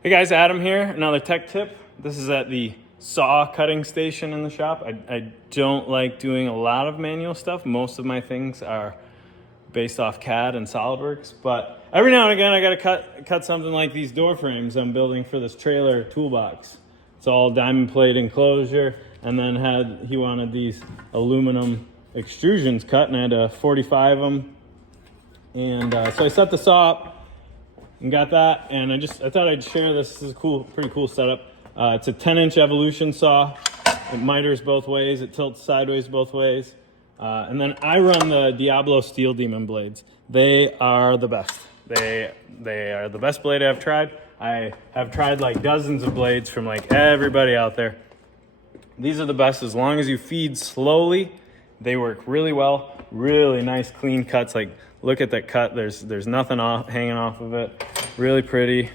Hey guys, Adam here. Another tech tip. This is at the saw cutting station in the shop. I don't like doing a lot of manual stuff. Most of my things are based off CAD and SolidWorks, but every now and again I gotta cut something like these door frames I'm building for this trailer toolbox. It's all diamond plate enclosure, and then he wanted these aluminum extrusions cut, and I had to 45 them. And so I set the saw up and got that, and I thought I'd share this. This is a pretty cool setup. It's a 10-inch evolution saw. It miters both ways. It tilts sideways both ways. And then I run the Diablo Steel Demon Blades. They are the best. They are the best blade I've tried. I have tried like dozens of blades from like everybody out there. These are the best. As long as you feed slowly, they work really well. Really nice clean cuts. Like, look at that cut. There's nothing hanging off of it. Really pretty.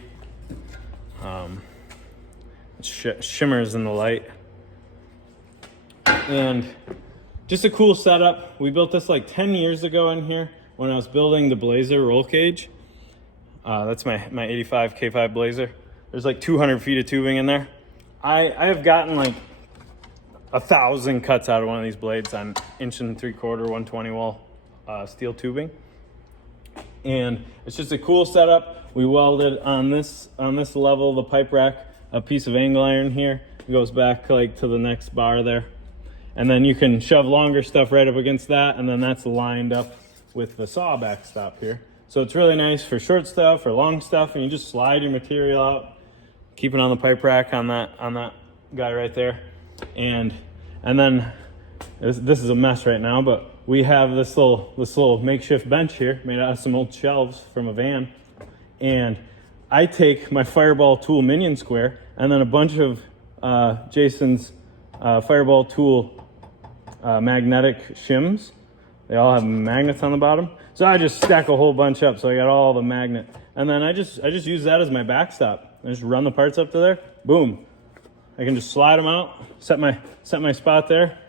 It shimmers in the light. And just a cool setup. We built this like 10 years ago in here when I was building the Blazer roll cage. That's my 85 K5 Blazer. There's like 200 feet of tubing in there. I have gotten like 1,000 cuts out of one of these blades on 1 3/4, 120 wall steel tubing. And it's just a cool setup. We welded on this level, the pipe rack, a piece of angle iron here. It goes back like to the next bar there. And then you can shove longer stuff right up against that, and then that's lined up with the saw backstop here. So it's really nice for short stuff or long stuff, and you just slide your material out, keep it on the pipe rack on that guy right there. And then this is a mess right now, but we have this little makeshift bench here made out of some old shelves from a van. And I take my Fireball tool minion square and then a bunch of Jason's Fireball tool magnetic shims. They all have magnets on the bottom. So I just stack a whole bunch up. So I got all the magnet. And then I just use that as my backstop. I just run the parts up to there. Boom. I can just slide them out, set my spot there.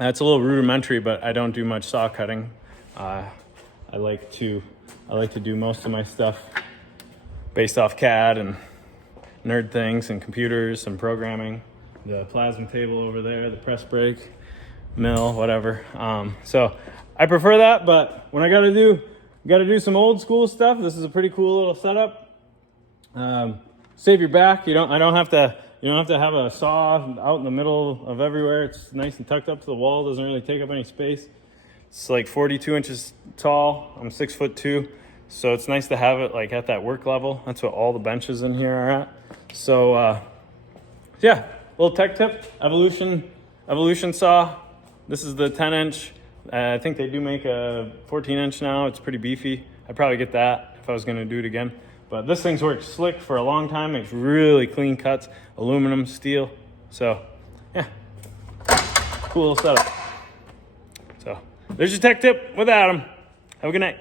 It's a little rudimentary, but I don't do much saw cutting. I like to do most of my stuff based off CAD and nerd things and computers and programming. The plasma table over there, the press brake, mill, whatever. So I prefer that, but when I gotta do some old school stuff, this is a pretty cool little setup. Save your back. You don't have to have a saw out in the middle of everywhere. It's nice and tucked up to the wall. Doesn't really take up any space. It's like 42 inches tall. I'm 6'2", so it's nice to have it like at that work level. That's what all the benches in here are at. So yeah, little tech tip: evolution saw. This is the 10-inch. I think they do make a 14-inch now. It's pretty beefy. I'd probably get that if I was going to do it again. But this thing's worked slick for a long time. Makes really clean cuts, aluminum, steel. So yeah, cool little setup. So there's your tech tip with Adam. Have a good night.